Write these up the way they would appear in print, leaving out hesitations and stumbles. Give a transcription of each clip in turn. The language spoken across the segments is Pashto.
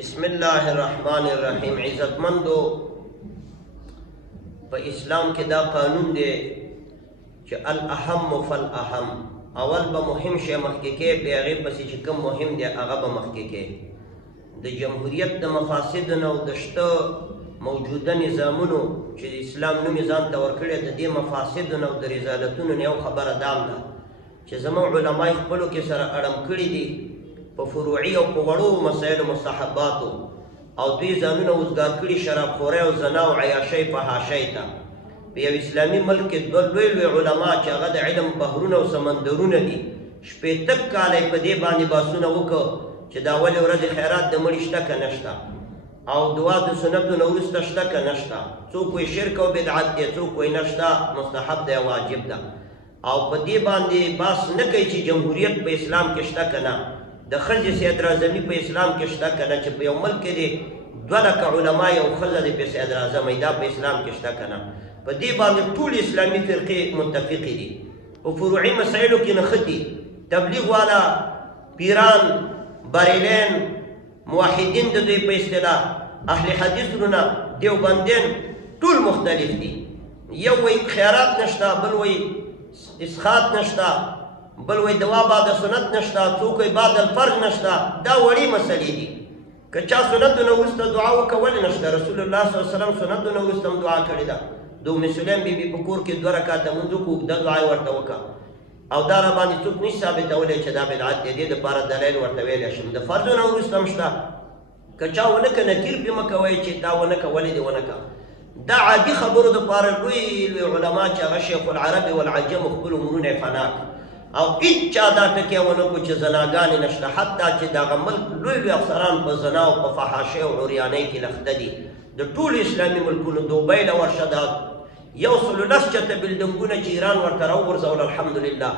بسم الله الرحمن الرحیم. عزتمندو په اسلام کې دا قانون دی چې الاهم فالاهم، اول به مهم شی مخکې کې، بیا هغې پسې چې کوم مهم دی هغه به مخکې کې. د جمهوریت د مفاسدو نه او د شته موجوده نظامونو چې د اسلام نوم یې ځان ته ورکړی، د دې مفاسدو نه او د رذالتونو نه یو خبره دام ده چې زموږ علما خپلو کې سره اړم کړي دي په فروعي او په وړو مسایلو مستحباتو، او دوی ځانونه وزګار کړي شرابخورۍ او زنا او عیاشۍ فحاشۍ ته. په یو اسلامي ملک کې دوه لوی لوی علما چې هغه د علم بحرونه او سمندرونه دي، شپېته کاله یې په دې باندې بحثونه وکړه چې دا ولې ورځې خیرات د مړي شته که نشته، او دعا د سنتو نه وروسته شته که نشته. څوک وایي شرک او بدعت دی، څوک وایي نشته، مستحب دی، واجب ده. او په دې باندې بحث نه کوي چې جمهوریت په اسلام کې شته که نه، د ښځې صدراعظمي په اسلام کې شته که نه، چې په یو ملک کې دی 2 لکه علما یو ښځه دی په صدراعظمۍ، دا په اسلام کې شته که نه. په دې باندې ټول اسلامي فرقې متفقې دي. په فروعي مسایلو کې نښتي، تبلیغ والا، پیران، بریلین، موحدین د دوی په اصطلاح، اهل حدیث رونه، دیوبندین، ټول مختلف دي. یو وایي خیرات نشته، بل وایي اسخات نشته، بل وایي دوا بعد سنت نشته، څوک وایي بعد الفرض نشته. دا وړې مسلې دي. که چا سنتو نه وروسته دعا وکړه ولې نشته؟ رسول الله صلی الله علیه وسلم سنتو نه وروسته هم دعا کړې ده. د ام سلیم بیبي په کور کې 2 رکعاته لمونځ وکړو، اوږده دعا یې ورته وکړه، او دا را باندې څوک نشي ثابتولی چې دا بدعت دی. دې دپاره دلیل ورته ویلی شم. د فرضو نه وروسته هم شته. که چا ونه که نکیر پې مه کوئ چې دا ونه که، ولې دې ونه که. دا عادي خبرو دپاره لوی لوی علما چې هغه شیخ العرب والعجم خپل عمرونه یې فنا کړي، او هېچا دا ټکی ونه کړو چې زناګانې نشته. حتی چې دغه ملک لوی لوی افسران په زنا او په فحاشۍ او عریانۍ کې لخته دي. د ټولو اسلامي ملکونو دوبۍ له ورشه دا 110 چته بلډنګونه چې ایران ورته راوغورځول، الحمدلله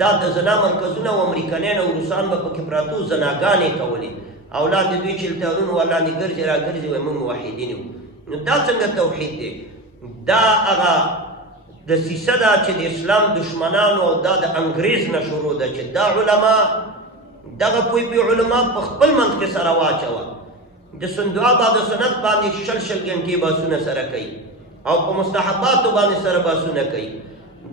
دا د زنا مرکزونه او امریکنیان او روسان به پکې پراتو زناګانې کولې، او لاندې دوی چلتارونه ورلاندې ګرځي را ګرځي، وایي موږ موحدین یو. نو دا څنګه توحید دی؟ دا هغه دسیسه ده چې د اسلام دشمنانو او دا د انګریز نه شروع ده چې دا علما دغه پوی علما په خپل منځ کې سره واچوه. د دعا بعد سنت باندې شل ګنټې بحثونه سره کوي، او په مستحباتو باندې سره بحثونه کوي.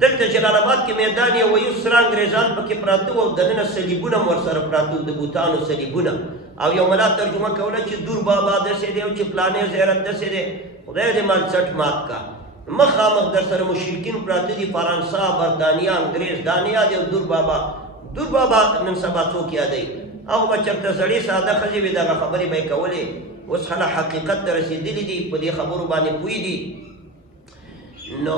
دلته جلال آباد کې میدان یې وایي سره انګریزان پکې پراته وو، او دننه صلیبونه هم ورسره پراته وو، د بوتانو صلیبونه. او یو ملا ترجمه کوله چې دور بابا داسې دی او چې پلانې زیارت داسې دی. خدای دې مال څټ مات کا. مخامخ در سره مشرکین پراته دي، فرانسه، برطانیه، انګریز، دانیا دی او دور بابا. دور بابا نن سبا څوک یادوي؟ هغه به چېرته سړي ساده ښځې وي، دغه خبرې به یې کولې. اوس خلک حقیقت ته رسېدلي دي، په دې خبرو باندې پوهېږي. نو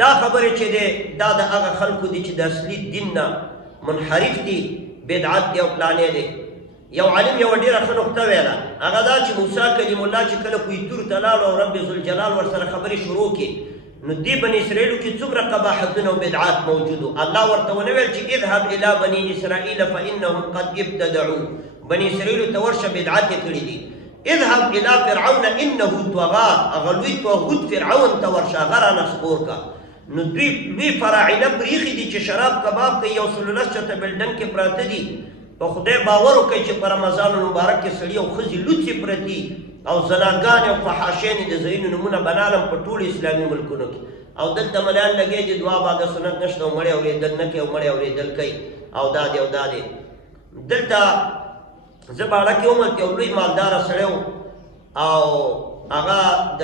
دا خبرې چې دی دا د هغه خلکو دي چې د اصلي دین نه منحرف دي، بدعت دی او پلانې دی. یو عالم یوه ډېره ښه نقطه ویله، هغه دا چې موسی کلیم الله چې کله کویتور ته لاړو او رب ذوالجلال ورسره خبرې شروع کړي، نو دې بني اسرائیلو کې څومره قباحتونه او بدعات موجود وو. الله ورته ونه ویل چې اذهب الى بني اسرائیل فانهم قد ابتدعوا، بني اسرائیلو ته ورشه بدعت یې کړي دي. اذهب الى فرعون انه طغى، هغه لوی طاغوت فرعون ته ورشه، هغه رانه سپور کا. نو دوی لوی فراعنه پریښي دي چې شراب کباب کوي، یو 110 چته بلډنګ کې پراته دي. په خدای باور وکړئ چې په رمضان المبارک کې سړي او ښځې لوڅې پرتي، او زناګانې او فحاشیانې د ځایونو نومونه بنالم په ټولو اسلامي ملکونو کې. او دلته ملیان لګی دي دعا بعد سنت نشته، او مړی اورېدل نه کوي، او مړی اورېدل کوي، او دا دی او دا دی. دلته زه باړه کې وم، یو لوی مالداره سړی و، او هغه د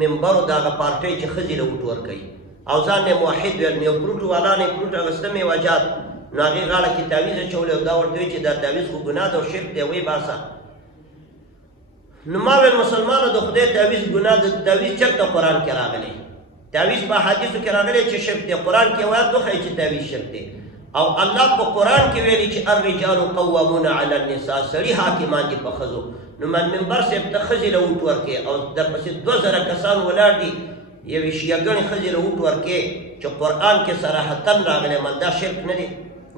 ممبرو د هغه پارټۍ چې ښځې له وټ ورکوي، او ځان یې موحد ویل. یو فروټ والا نه فروټ اخیسته میوهجات، نو هغې غاړه کې تعویز اچولی، او دا ورته وایي چې دا تعویز خو ګناه ده او شرک دی، ویې باسه. نو ما ویل مسلمانو د خدای تعویز ګناه ده، تعویز چېرته قرآن کې راغلی؟ تعویز په حدیثو کې راغلی چې شرک دی، قرآن کې وایي وښایي چې تعویز شرک دی. او الله په قرآن کې ویلي چې الرجال قوامون علی النساء، سړي حاکمان دي په ښځو. نو منبر صاحب ته ښځې له وټ ورکې، او درپسې 2000 کسان ولاړ دي، یوې شیعهګڼې ښځې له وټ ورکې چې قرآن کې صراحتاً راغلی. من دا شرک نه دی؟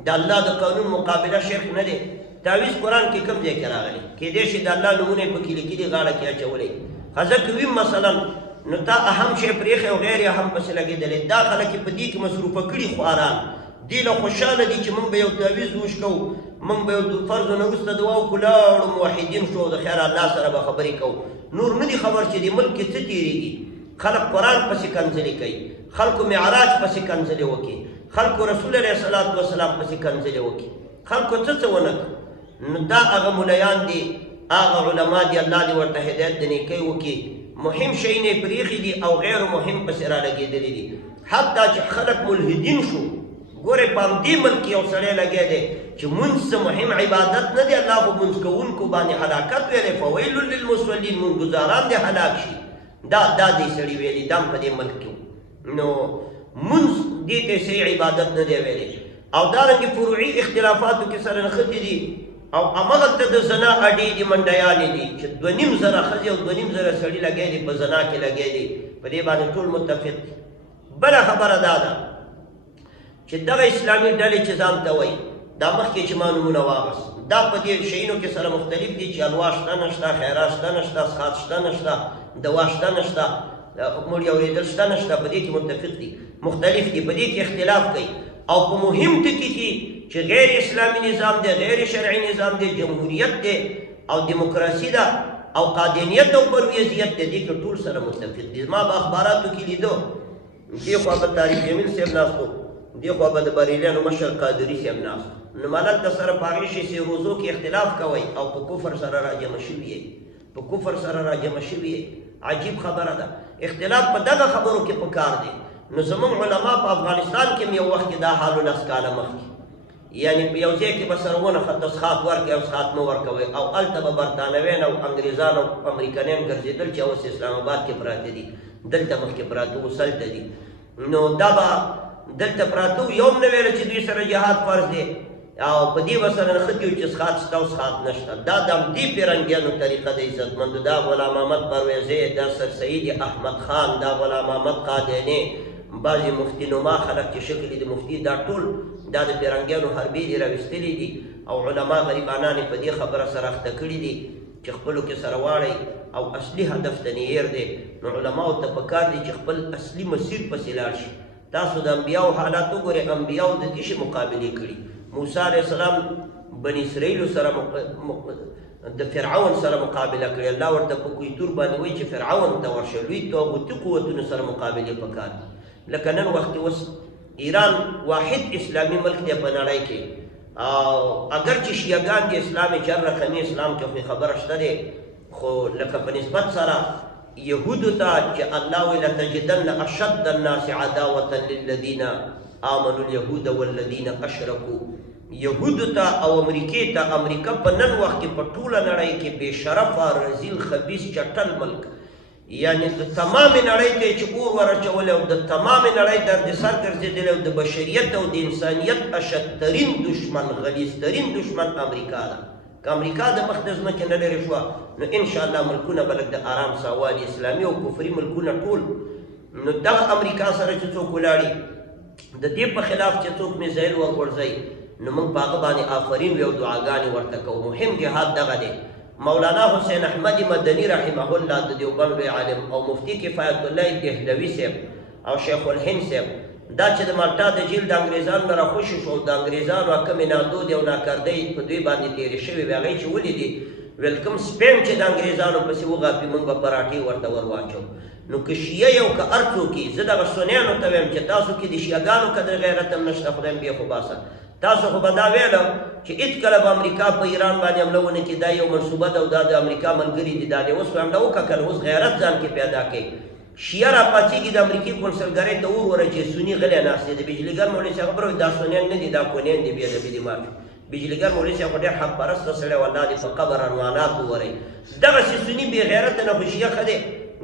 د الله د قانون مقابله شرک نه دی؟ تعویز قرآن کې کوم ځای کې راغلی؟ کیدای شي د الله نومونه یې پکې لیکلي، غاړه کې اچولی. ښځه که وي مثلا، نو تا اهم شی پرېښی او غیر اهم پسې لګېدلی. دا خلک یې په دې کې مصروفه کړي خواران، دې له خوشحاله دي چې موږ به یو تعویز وشکو موږ به یو فرض نه وروسته دعا وکړو لاړو موحدین شو د خیر الله سره به خبرې کوو نور نه دي خبر چې د ملک کې څه تېرېږي خلک قرآن پسې کنځلې کوي خلکو معراج پسې کنځلې وکړي خلکو رسول علیه صلات وسلام پسې کنځلې وکړي خلکو څه ونه کړه نو دا هغه ملیان دي هغه علما دي الله دې ورته هدایت د نیکۍ وکړي مهم شی نه پرېښي دي او غیر مهم پسې رالګېدلي دي حتی چې خلک ملحدین شو ګورې په همدې ملک یو سړی لګی دی چې مونځ مهم عبادت نه دی الله خو مونځ کوونکو باندې هلاکت ویلی فویل للمصلین مونځګزاران دې هلاک شي دا دې سړي ویلي دا په دې ملک کې نو مونځ دې ته صحیح عبادت نه دی ویلی او دارنګې فروعي اختلافاتو کې سره نښتي دي او همغلته د زنا اډې دي منډیانې دي چې 2.5 زره ښځې او 2.5 زره سړي لګی دي په زنا کې لګی دي په دې باندې ټول متفق دي بله خبره دا ده چې دغه اسلامي ډلې چې ځان ته وایي دا مخکې چې ما نومونه واغست دا په دې شیانو کې سره مختلف دي چې الوا شته نشته خیرات شته نشته سخات شته نشته دوا شته نشته مړي اورېدل شته نشته په دې کې متفق دي مختلف دي په دې کې اختلاف کوي او په مهم ټکي کې چې غیر اسلامي نظام دی غیر شرعي نظام دی جمهوریت دی او دیموکراسي ده او قادنیت او پرویزیت دی دې کې ټول سره متفق دي ما په اخباراتو کې لیدو دې خوا به طارق جمیل صاحب ناستو دې خوا به د بریلیانو مشر قادري صاحب ناست نو ملالته سره په هغې شي سیروزو کې اختلاف کوئ او په کفر سره راجمع شوي په کفر سره راجمع شوي عجیب خبره ده اختلاف په دغه خبرو کې پکار دی نو زموږ علما په افغانستان کې هم یو وخت کې دا حال 10 کاله مخکې یعنی په یو ځای کې به سره ونه څښاک ورکوي او څښاک مه ورکوئ او هلته به برطانویان او انګریزان او امریکنیان ګرځېدل چې اوس اسلام آباد کې پراته دي دلته مخکې پراته اوس هلته دي نو دا به دلته پراته یو هم نه ویله چې دوی سره جهاد فرض دی او په دې به سره نښتي وو چې څښاک شته او څښاک نشته دا د همدې پیرنګیانو طریقه د عزتمندو دا غلام احمد پرویزی دا سر سید احمد خان دا غلام احمد قادینی بعضې مفتي نما خلک چې شکل د مفتي دا ټول دا د پیرنګیانو حربې دي راویستلي دي او علما غریبانان یې په دې خبره سره اخته کړي دي چې خپلو کې سره واړئ او اصلي هدف ته نیر دی نو علماو ته پکار دی چې خپل اصلي مسیر پسې لاړ شي تاسو د انبیاو حالات وګورئ انبیاو د دې شي مقابلې کړي موسی علیه السلام بني اسرائیلو سره د فرعون سره مقابله کړې الله ورته په کویتور باندې وایي چې فرعون ته ورشه لوی طاغوتي قوتونو سره مقابلې پکار دي لکه نن وخت اوس ایران واحد اسلامي ملک دی په نړۍ کې او اگر چې شیعهګان د اسلام چر رقمي اسلام کې خبره شته دی خو لکه په نسبت سره یهودو ته چې الله ویل لتجدن اشد الناس عداوة للذین آمنوا اليهود والذین اشرکوا یهودو ته او امریکې ته امریکا په نن وخت کې په ټوله نړۍ کې بې شرفه رذیل خبیث چټل ملک یعنی د تمامې نړۍ ته چې اور ورچولی او د تمامې نړۍ درد سر ګرځېدلی او د بشریت او د انسانیت اشدترین دشمن غلیظترین دشمن امریکا ده که امریکا د مخ د ځمکې نه لرې شوه نو انشاءالله ملکونه به لږ د آرام ساوالي اسلامي او کفري ملکونه ټول نو دغه امریکا سره چې څوک ولاړي د دې په خلاف چې څوک میزایل ورغورځوي نو موږ په هغه باندې آفرین وي او دعاګانې ورته کوو مهم جهاد دغه دی مولانا حسین احمد مدني رحمه الله د دیوبند لوی عالم او مفتی کفایت الله دهلوي صاحب او شیخ الهند صاحب دا چې د مالټا د جیل د انګریزانو نه راخوشي شو د انګریزانو کمې نادود او ناکردۍ په دوی باندې تېرې شوې وې هغې چې ولیدې ویل کوم سپیم چې د انګریزانو پسې وغاپي موږ به پراټې ورته ور واچو نو که شیعه یو که هر څوک یي زه دغه سنیانو ته وایم چې تاسو کې د شیعهګانو قدر غیرت هم نشته خدای م بې خو باسه تاسو خو به دا ویلم چې هېڅکله به امریکا په ایران باندې حمله ونه کړي دا یو منصوبه ده او دا د امریکا ملګري دي دا دی اوس خو حمله وکړه که نه اوس غیرت ځان کې پیدا کوي شیعه راپاڅېږي د امریکې کونسلګرۍ ته اور ورچې سني غلی ناست دی د بجلیګر مولوي صاحب خبره وایي دا سنیان نه دي دا کونیان دي بې ادبي دي معافي بجلیګر مولوي صاحب خو ډېر حق پرسته سړی والله دې په قبر عنوانات وورئ دغسې سني بې غیرته نه خو شیعه ښه دی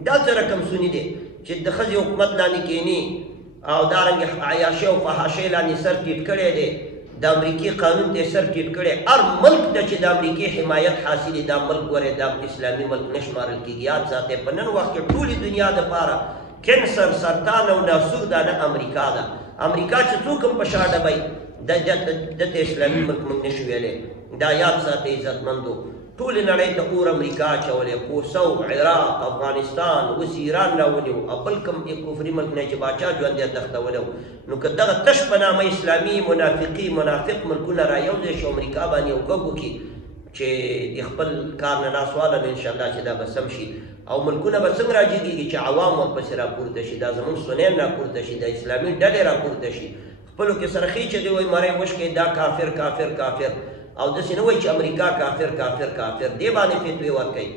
دا څه رقم سني دی چې د ښځې حکومت لاندې کښېني او دارنګې عیاشۍ او فحاشۍ لاندې سر ټیټ کړی دی د امریکې قانون ته سر ټیټ کړی هر ملک ته چې د امریکې حمایت حاصلي دا ملک ګورې دا اسلامي ملک نه شمارل کېږي یاد ساتئ په نن وخت کې ټولې دنیا دپاره کینسر سرطان او ناسور دا نه امریکا ده امریکا چې څوک هم په شا ډبئ دته اسلامي ملک موږ نشو ویلی دا یاد ساتئ عزتمندو ټولې نړۍ ته اور امریکا اچولی، کوسو، عراق، افغانستان، اوس ایران راونیو او بل کوم کفري ملک نه چې باچا ژوندی تښتولی نو که دغه تش په نامه اسلامي منافق ملکونه را یو ځای شي امریکا باندې یو ګږ وکړي چې د خپل کار نه لاس واله انشاءالله چې دا به سم شي او ملکونه به څنګه راجګېږي چې عوام ورپسې راپورته شي، دا زمونږ سنیان راپورته شي، د اسلامي ډلې راپورته شي، خپلو کې سره خېچې دی وایي مری وشکئ دا کافر کافر کافر او داسې نه وایي چې امریکا کافر کافر کافر دې باندې فتوې ورکوي.